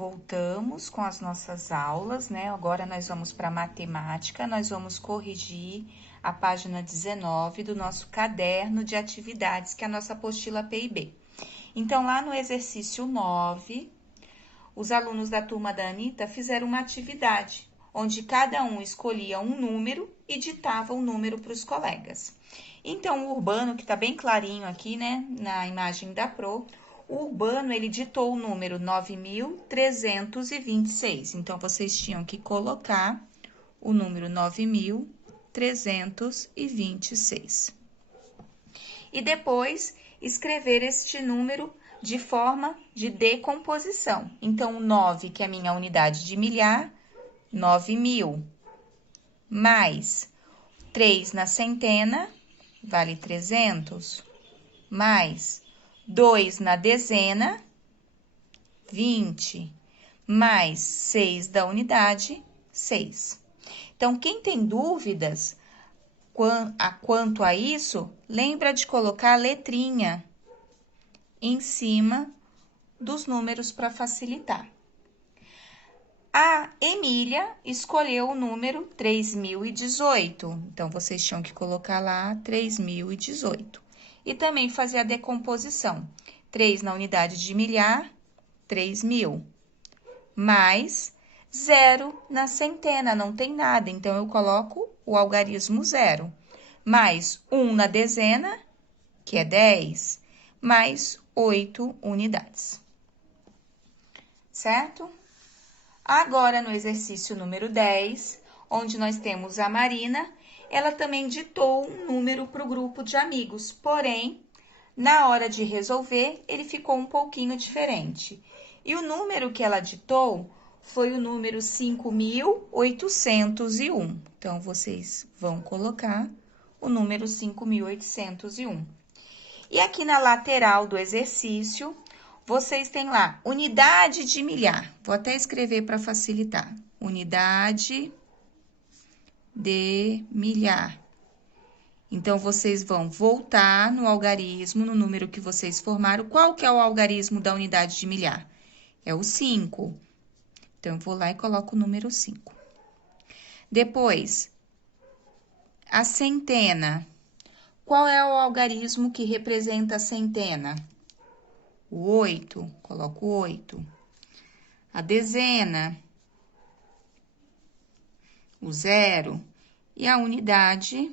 Voltamos com as nossas aulas, né? Agora nós vamos para matemática, nós vamos corrigir a página 19 do nosso caderno de atividades, que é a nossa apostila PIB. Então, lá no exercício 9, os alunos da turma da Anitta fizeram uma atividade, onde cada um escolhia um número e ditava o número para os colegas. Então, o Urbano, que está bem clarinho aqui, né, na imagem da Pro, o Urbano, ele ditou o número 9.326. Então, vocês tinham que colocar o número 9.326. E depois, escrever este número de forma de decomposição. Então, o 9, que é a minha unidade de milhar, 9.000, mais 3 na centena, vale 300, mais 2 na dezena, 20, mais 6 da unidade, 6. Então, quem tem dúvidas quanto a isso, lembra de colocar a letrinha em cima dos números para facilitar. A Emília escolheu o número 3.018, então vocês tinham que colocar lá 3.018. E também fazer a decomposição. 3 na unidade de milhar, 3.000. Mais 0 na centena, não tem nada, então eu coloco o algarismo 0. Mais 1 na dezena, que é 10, mais 8 unidades. Certo? Agora, no exercício número 10, onde nós temos a Marina, ela também ditou um número para o grupo de amigos, porém, na hora de resolver, ele ficou um pouquinho diferente. E o número que ela ditou foi o número 5.801. Então, vocês vão colocar o número 5.801. E aqui na lateral do exercício, vocês têm lá, unidade de milhar. Vou até escrever para facilitar. Unidade de milhar. Então, vocês vão voltar no algarismo, no número que vocês formaram. Qual que é o algarismo da unidade de milhar? É o 5. Então, eu vou lá e coloco o número 5. Depois, a centena. Qual é o algarismo que representa a centena? O 8, coloco 8. A dezena, o 0. E a unidade,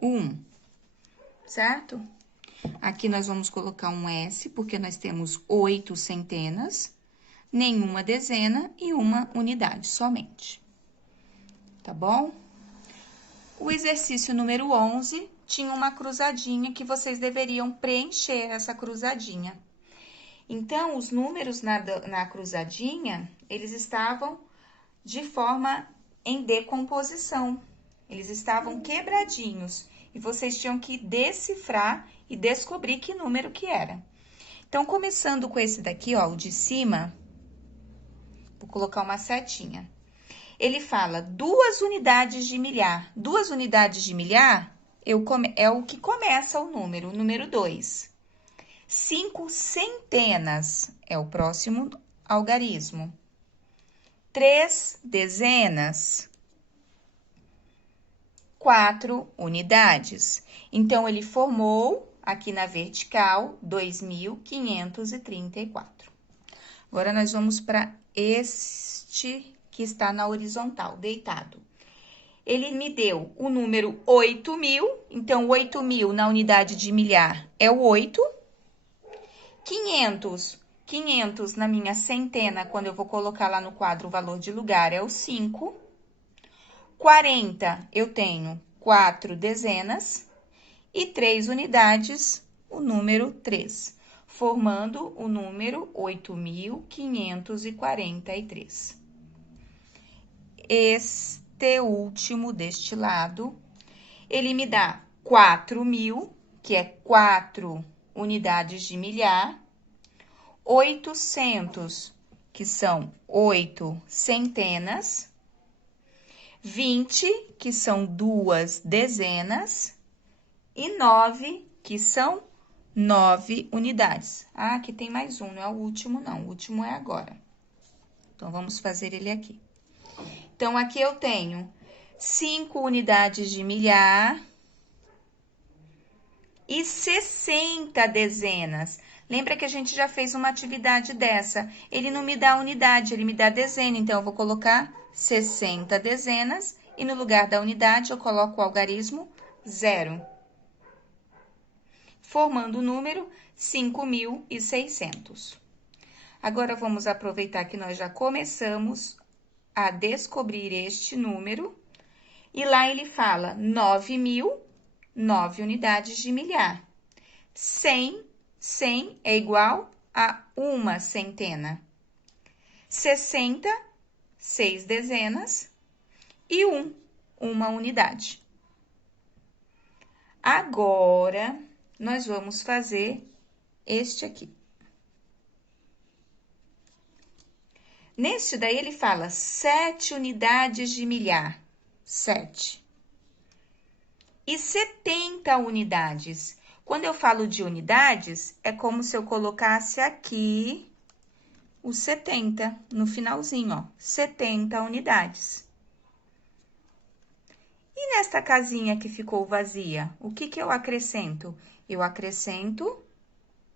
1, certo? Aqui nós vamos colocar um S, porque nós temos 8 centenas, nenhuma dezena e uma unidade somente. Tá bom? O exercício número 11 tinha uma cruzadinha que vocês deveriam preencher essa cruzadinha. Então, os números na cruzadinha, eles estavam de forma em decomposição. Eles estavam quebradinhos e vocês tinham que decifrar e descobrir que número que era. Então, começando com esse daqui, ó, o de cima, vou colocar uma setinha. Ele fala 2 unidades de milhar. 2 unidades de milhar é o que começa o número 2. 5 centenas é o próximo algarismo. 3 dezenas. 4 unidades. Então, ele formou aqui na vertical 2.534. Agora, nós vamos para este que está na horizontal, deitado. Ele me deu o número 8.000, então 8.000 na unidade de milhar é o 8. 500 na minha centena, quando eu vou colocar lá no quadro o valor de lugar, é o 5. 40, eu tenho 4 dezenas. E 3 unidades, o número 3, formando o número 8.543. Este último deste lado, ele me dá 4.000, que é 4 unidades de milhar, 800, que são 8 centenas, 20, que são 2 dezenas, e 9, que são 9 unidades. Ah, aqui tem mais um, não é o último, não. O último é agora. Então, vamos fazer ele aqui. Então, aqui eu tenho 5 unidades de milhar e 60 dezenas. Lembra que a gente já fez uma atividade dessa? Ele não me dá unidade, ele me dá dezena. Então, eu vou colocar 60 dezenas e no lugar da unidade eu coloco o algarismo 0. Formando o número 5.600. Agora, vamos aproveitar que nós já começamos a descobrir este número. E lá ele fala 9.000, 9 unidades de milhar. 100 é igual a uma centena. 60, 6 dezenas. E 1, uma unidade. Agora, nós vamos fazer este aqui. Neste daí, ele fala 7 unidades de milhar. 7. E 70 unidades. Quando eu falo de unidades, é como se eu colocasse aqui os 70 no finalzinho, ó. 70 unidades. E nesta casinha que ficou vazia, o que que eu acrescento? Eu acrescento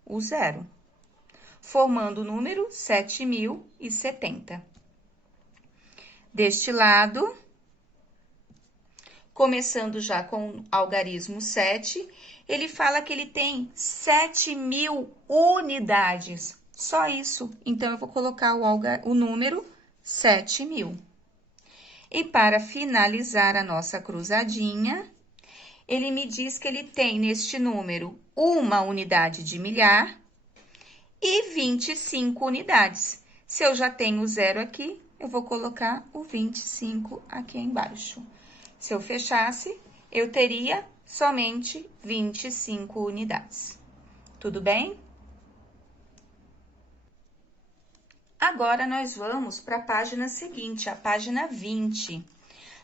o 0, formando o número 7.070. Deste lado, começando já com o algarismo 7, ele fala que ele tem 7.000 unidades. Só isso. Então, eu vou colocar o número 7.000. E para finalizar a nossa cruzadinha, ele me diz que ele tem neste número uma unidade de milhar e 25 unidades. Se eu já tenho o 0 aqui, eu vou colocar o 25 aqui embaixo. Se eu fechasse, eu teria somente 25 unidades. Tudo bem? Agora, nós vamos para a página seguinte, a página 20.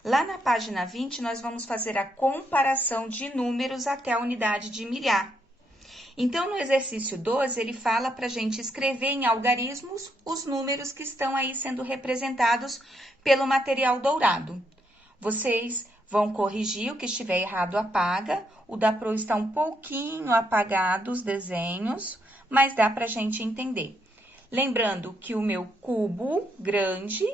Lá na página 20, nós vamos fazer a comparação de números até a unidade de milhar. Então, no exercício 12, ele fala para a gente escrever em algarismos os números que estão aí sendo representados pelo material dourado. Vocês vão corrigir o que estiver errado, apaga. O da Pro está um pouquinho apagado, os desenhos, mas dá para a gente entender. Lembrando que o meu cubo grande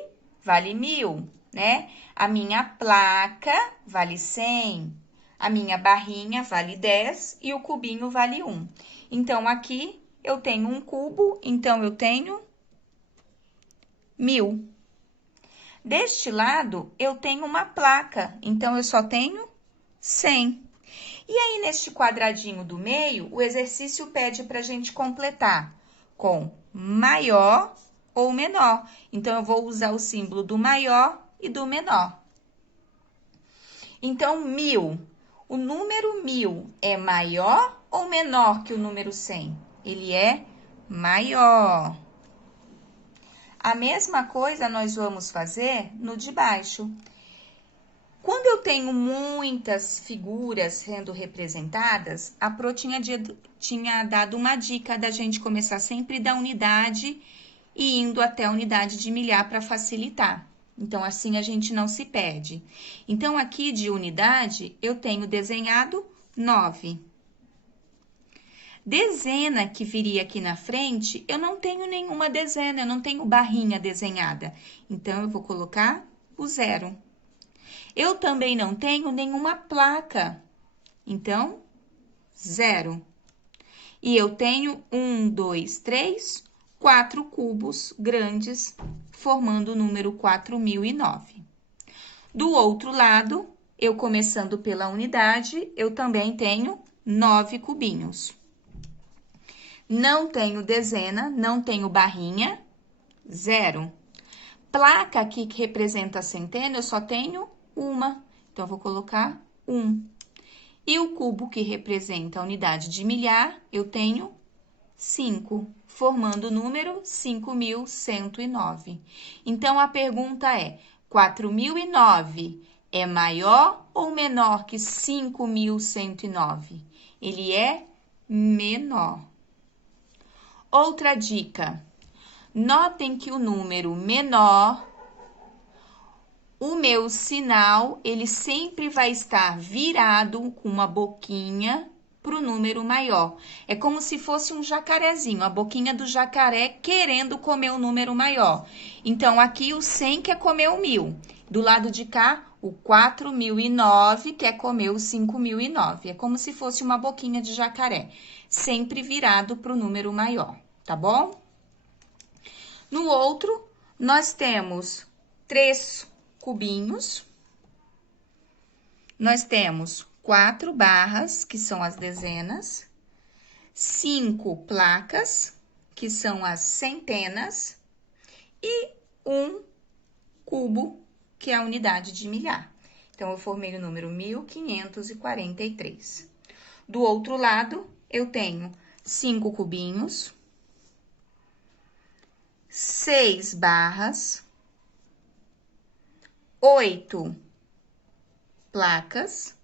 vale 1.000, né? A minha placa vale 100, a minha barrinha vale 10 e o cubinho vale 1. Então, aqui eu tenho um cubo, então eu tenho 1.000. Deste lado, eu tenho uma placa, então eu só tenho 100. E aí, neste quadradinho do meio, o exercício pede para a gente completar com maior ou menor. Então, eu vou usar o símbolo do maior e do menor. Então, 1.000. O número 1.000 é maior ou menor que o número 100? Ele é maior. A mesma coisa nós vamos fazer no de baixo. Quando eu tenho muitas figuras sendo representadas, a Pro tinha dado uma dica da gente começar sempre da unidade e indo até a unidade de milhar para facilitar. Então, assim a gente não se perde. Então, aqui de unidade, eu tenho desenhado 9. Dezena que viria aqui na frente, eu não tenho nenhuma dezena, eu não tenho barrinha desenhada. Então, eu vou colocar o 0. Eu também não tenho nenhuma placa. Então, 0. E eu tenho 1, 2, 3, 4 cubos grandes, formando o número 4.009. Do outro lado, eu começando pela unidade, eu também tenho 9 cubinhos. Não tenho dezena, não tenho barrinha, 0. Placa aqui que representa a centena, eu só tenho uma. Então, eu vou colocar 1. E o cubo que representa a unidade de milhar, eu tenho 5, formando o número 5.109. Então, a pergunta é, 4.009 é maior ou menor que 5.109? Ele é menor. Outra dica. Notem que o número menor, o meu sinal, ele sempre vai estar virado com uma boquinha para o número maior. É como se fosse um jacarezinho, a boquinha do jacaré querendo comer o número maior. Então, aqui o 100 quer comer o 1000. Do lado de cá, o 4009 quer comer o 5009. É como se fosse uma boquinha de jacaré, sempre virado para o número maior, tá bom? No outro, nós temos 3 cubinhos. Nós temos 4 barras, que são as dezenas, 5 placas, que são as centenas, e 1 cubo, que é a unidade de milhar. Então, eu formei o número 1543. Do outro lado, eu tenho 5 cubinhos, 6 barras, 8 placas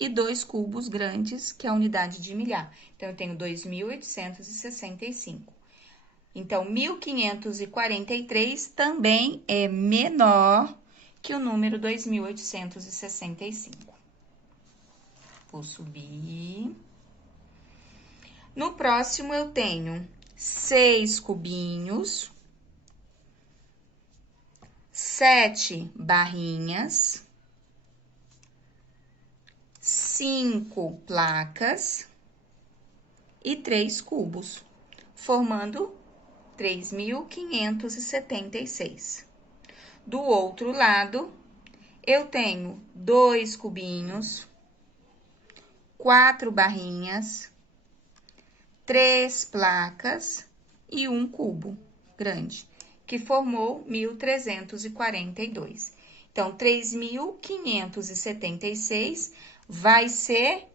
e 2 cubos grandes, que é a unidade de milhar. Então, eu tenho 2.865. Então, 1543 também é menor que o número 2.865. Vou subir. No próximo, eu tenho 6 cubinhos, 7 barrinhas, 5 placas e 3 cubos, formando 3.576. Do outro lado, eu tenho 2 cubinhos, 4 barrinhas, 3 placas e 1 cubo grande, que formou 1.342. Então, 3.576 vai ser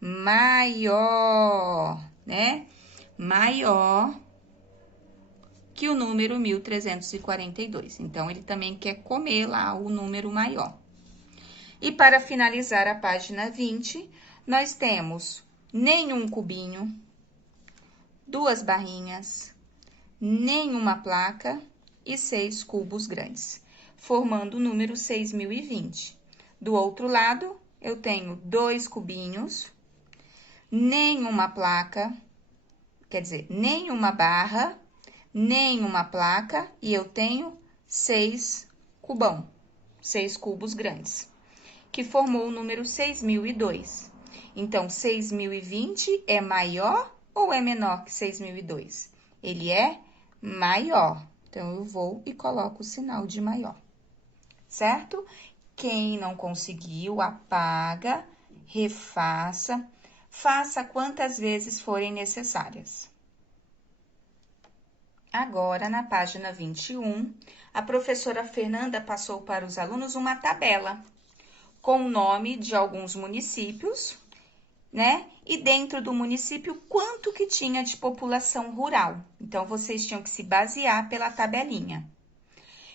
maior, né? Maior que o número 1.342. Então, ele também quer comer lá o número maior. E para finalizar a página 20, nós temos nenhum cubinho, 2 barrinhas, nenhuma placa e 6 cubos grandes, formando o número 6.020. Do outro lado, eu tenho 2 cubinhos, nenhuma placa, quer dizer, nenhuma barra, nenhuma placa, e eu tenho 6 cubos grandes, que formou o número 6.002. Então, 6.020 é maior ou é menor que 6.002? Ele é maior. Então, eu vou e coloco o sinal de maior, certo? Quem não conseguiu, apaga, refaça, faça quantas vezes forem necessárias. Agora, na página 21, a professora Fernanda passou para os alunos uma tabela com o nome de alguns municípios, né? E dentro do município, quanto que tinha de população rural. Então, vocês tinham que se basear pela tabelinha.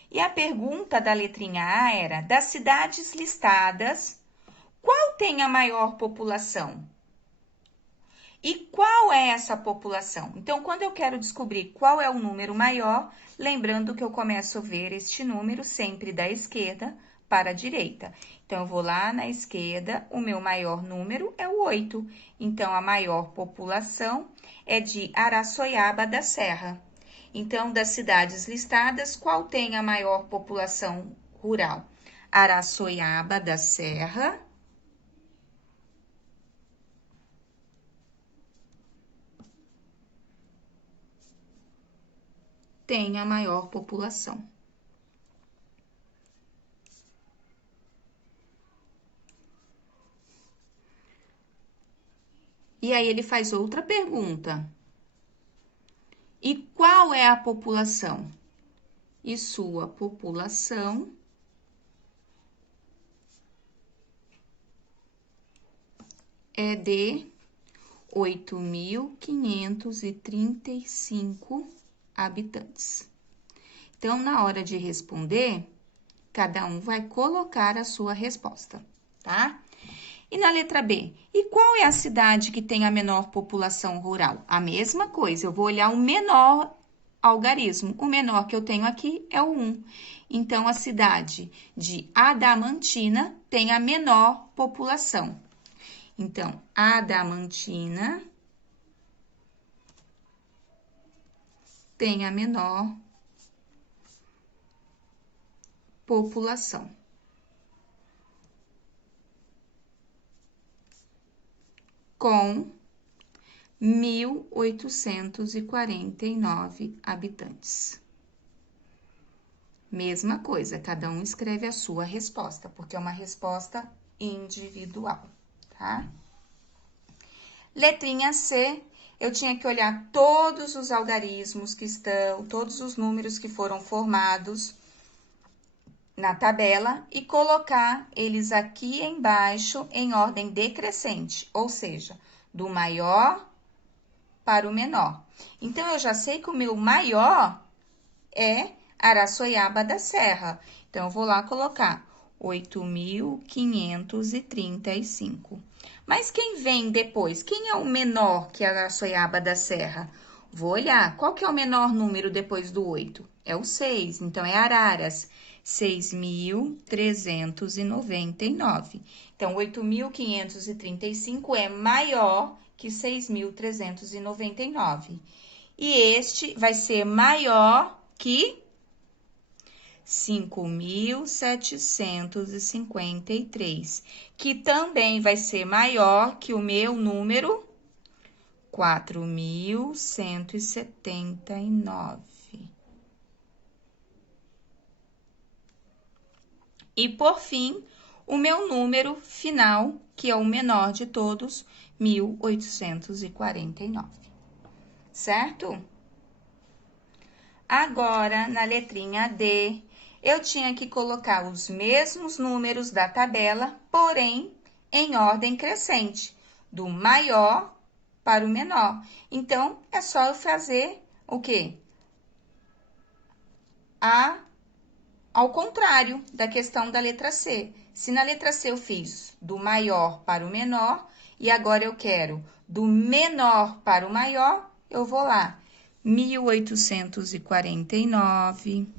E a pergunta da letrinha A era: das cidades listadas, qual tem a maior população? E qual é essa população? Então, quando eu quero descobrir qual é o número maior, lembrando que eu começo a ver este número sempre da esquerda para a direita. Então, eu vou lá na esquerda, o meu maior número é o 8. Então, a maior população é de Araçoiaba da Serra. Então, das cidades listadas, qual tem a maior população rural? Araçoiaba da Serra. Tem a maior população. E aí ele faz outra pergunta. E qual é a população? E sua população é de 8.535 habitantes. Então, na hora de responder, cada um vai colocar a sua resposta, tá? E na letra B, e qual é a cidade que tem a menor população rural? A mesma coisa, eu vou olhar o menor algarismo. O menor que eu tenho aqui é o 1. Então, a cidade de Adamantina tem a menor população. Então, Adamantina tem a menor população. Com 1.849 habitantes. Mesma coisa, cada um escreve a sua resposta, porque é uma resposta individual, tá? Letrinha C, eu tinha que olhar todos os algarismos que estão, todos os números que foram formados na tabela e colocar eles aqui embaixo em ordem decrescente, ou seja, do maior para o menor. Então, eu já sei que o meu maior é Araçoiaba da Serra. Então, eu vou lá colocar 8.535. Mas quem vem depois? Quem é o menor que Araçoiaba da Serra? Vou olhar. Qual que é o menor número depois do 8? É o 6. Então, é Araras. 6.399. Então, 8.535 é maior que 6.399. E este vai ser maior que 5.753, que também vai ser maior que o meu número 4.179. E, por fim, o meu número final, que é o menor de todos, 1.849. Certo? Agora, na letrinha D, eu tinha que colocar os mesmos números da tabela, porém, em ordem crescente, do maior para o menor. Então, é só eu fazer o quê? Ao contrário da questão da letra C. Se na letra C eu fiz do maior para o menor, e agora eu quero do menor para o maior, eu vou lá. 1.849,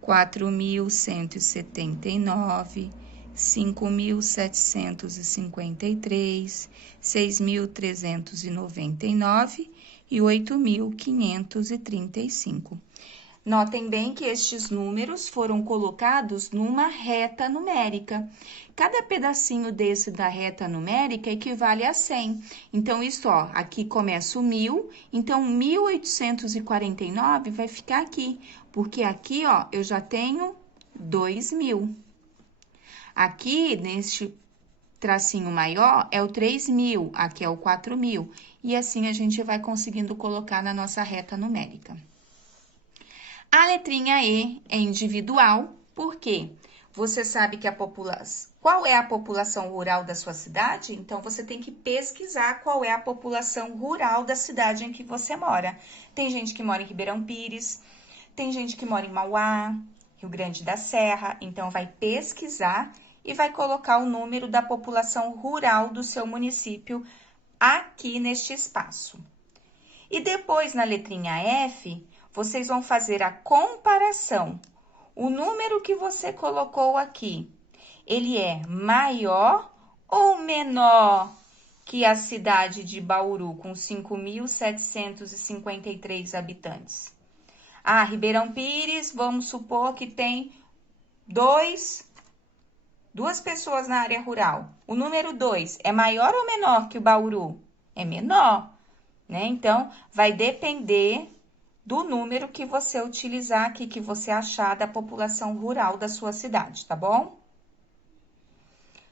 4.179, 5.753, 6.399 e 8.535. Notem bem que estes números foram colocados numa reta numérica. Cada pedacinho desse da reta numérica equivale a 100. Então, isso, ó, aqui começa o 1.000, então 1.849 vai ficar aqui, porque aqui, ó, eu já tenho 2.000. Aqui, neste tracinho maior, é o 3.000, aqui é o 4.000. E assim a gente vai conseguindo colocar na nossa reta numérica. A letrinha E é individual, porque você sabe que qual é a população rural da sua cidade? Então, você tem que pesquisar qual é a população rural da cidade em que você mora. Tem gente que mora em Ribeirão Pires, tem gente que mora em Mauá, Rio Grande da Serra. Então, vai pesquisar e vai colocar o número da população rural do seu município aqui neste espaço. E depois, na letrinha F, vocês vão fazer a comparação. O número que você colocou aqui, ele é maior ou menor que a cidade de Bauru, com 5.753 habitantes? Ah, Ribeirão Pires, vamos supor que tem duas pessoas na área rural. O número 2 é maior ou menor que o Bauru? É menor, né? Então, vai depender do número que você utilizar aqui, que você achar da população rural da sua cidade, tá bom?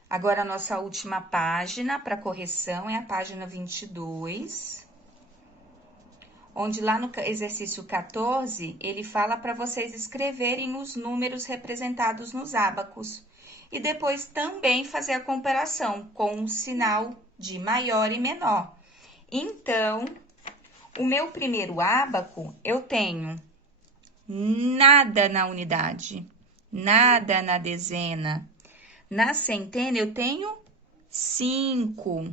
Agora, a nossa última página para correção é a página 22, onde lá no exercício 14, ele fala para vocês escreverem os números representados nos ábacos e depois também fazer a comparação com o sinal de maior e menor. Então, o meu primeiro ábaco, eu tenho nada na unidade, nada na dezena. Na centena, eu tenho 5.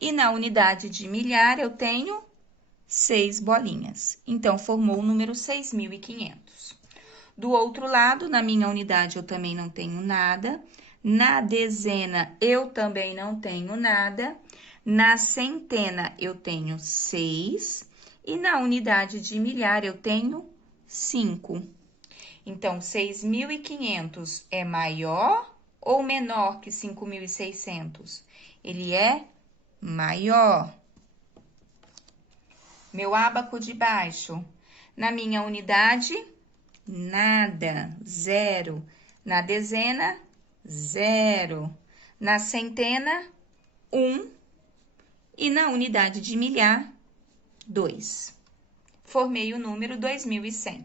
E na unidade de milhar, eu tenho 6 bolinhas. Então, formou o número 6.500. Do outro lado, na minha unidade, eu também não tenho nada. Na dezena, eu também não tenho nada. Na centena, eu tenho 6. E na unidade de milhar, eu tenho 5. Então, 6.500 é maior ou menor que 5.600? Ele é maior. Meu ábaco de baixo. Na minha unidade, nada, 0. Na dezena, 0. Na centena, 1. E na unidade de milhar, 2. Formei o número 2.100.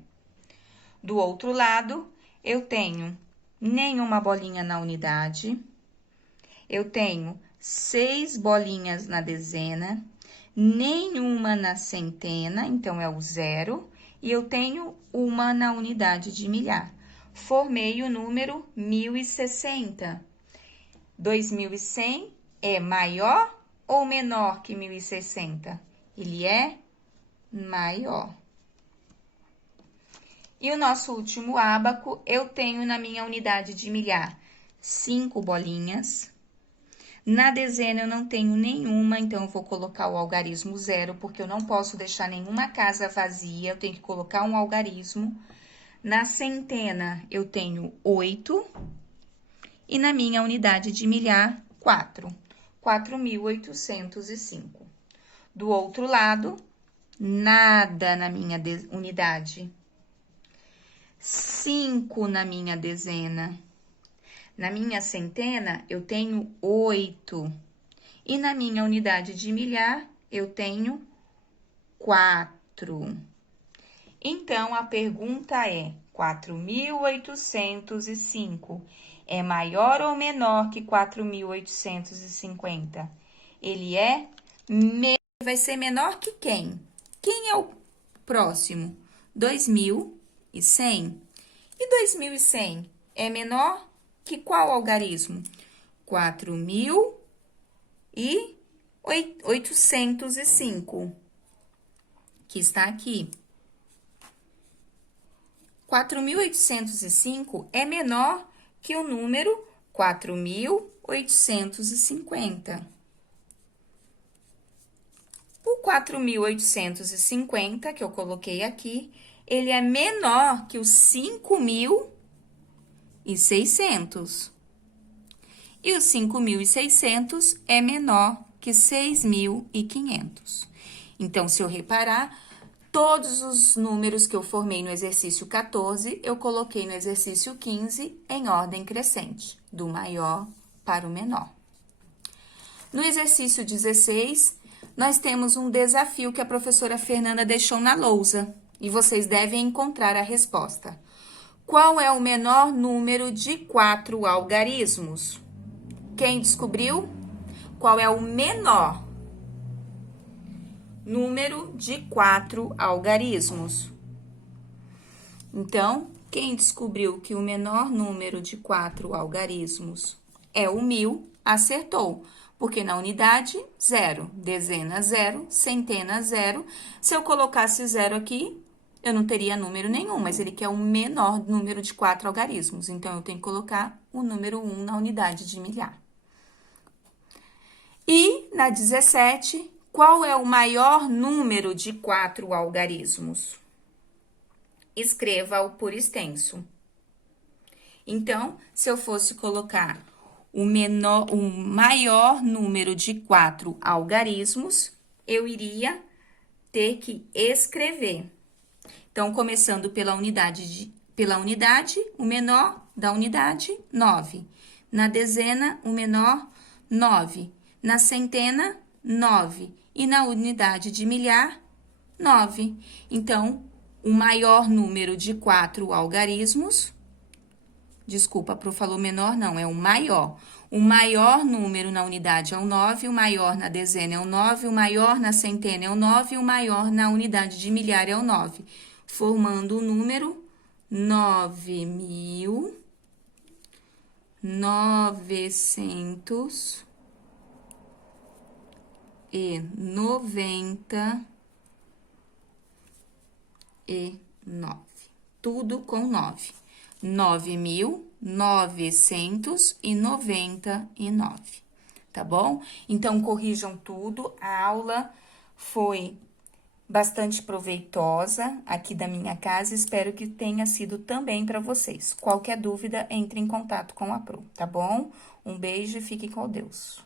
Do outro lado, eu tenho nenhuma bolinha na unidade. Eu tenho 6 bolinhas na dezena, nenhuma na centena, então é o 0. E eu tenho uma na unidade de milhar. Formei o número 1.060. 2.100 é maior ou menor que 1.060? Ele é maior. E o nosso último ábaco, eu tenho na minha unidade de milhar 5 bolinhas. Na dezena, eu não tenho nenhuma, então eu vou colocar o algarismo 0, porque eu não posso deixar nenhuma casa vazia, eu tenho que colocar um algarismo. Na centena, eu tenho 8. E na minha unidade de milhar, 4. 4.805. Do outro lado, nada na minha unidade. 5 na minha dezena. Na minha centena, eu tenho 8. E na minha unidade de milhar, eu tenho 4. Então, a pergunta é: 4.805 é maior ou menor que 4.850? Ele vai ser menor que quem? Quem é o próximo? 2.100. E 2.100 é menor que qual algarismo? 4.805, que está aqui. 4.805 é menor que o número 4.850. O 4.850, que eu coloquei aqui, ele é menor que o 5.600. E o 5.600 é menor que 6.500. Então, se eu reparar, todos os números que eu formei no exercício 14, eu coloquei no exercício 15 em ordem crescente, do maior para o menor. No exercício 16, nós temos um desafio que a professora Fernanda deixou na lousa, e vocês devem encontrar a resposta. Qual é o menor número de 4 algarismos? Quem descobriu? Qual é o menor número de 4 algarismos? Então, quem descobriu que o menor número de 4 algarismos é o 1.000, acertou. Porque na unidade, 0, dezena, 0, centena, 0. Se eu colocasse 0 aqui, eu não teria número nenhum, mas ele quer o menor número de 4 algarismos. Então, eu tenho que colocar o número 1 na unidade de milhar. E na 17, qual é o maior número de 4 algarismos? Escreva-o por extenso. Então, se eu fosse colocar o maior número de 4 algarismos, eu iria ter que escrever. Então, começando pela unidade, o menor da unidade, 9. Na dezena, o menor, 9. Na centena, 9. E na unidade de milhar, 9. Então, o maior número de 4 algarismos, desculpa, a Pro falou menor, não, é o maior. O maior número na unidade é o 9, o maior na dezena é o 9, o maior na centena é o 9, e o maior na unidade de milhar é o 9, formando o número 9.900. 999. Tudo com 9. 9.999, tá bom? Então, corrijam tudo. A aula foi bastante proveitosa aqui da minha casa. Espero que tenha sido também para vocês. Qualquer dúvida, entre em contato com a Pro, tá bom? Um beijo e fiquem com Deus.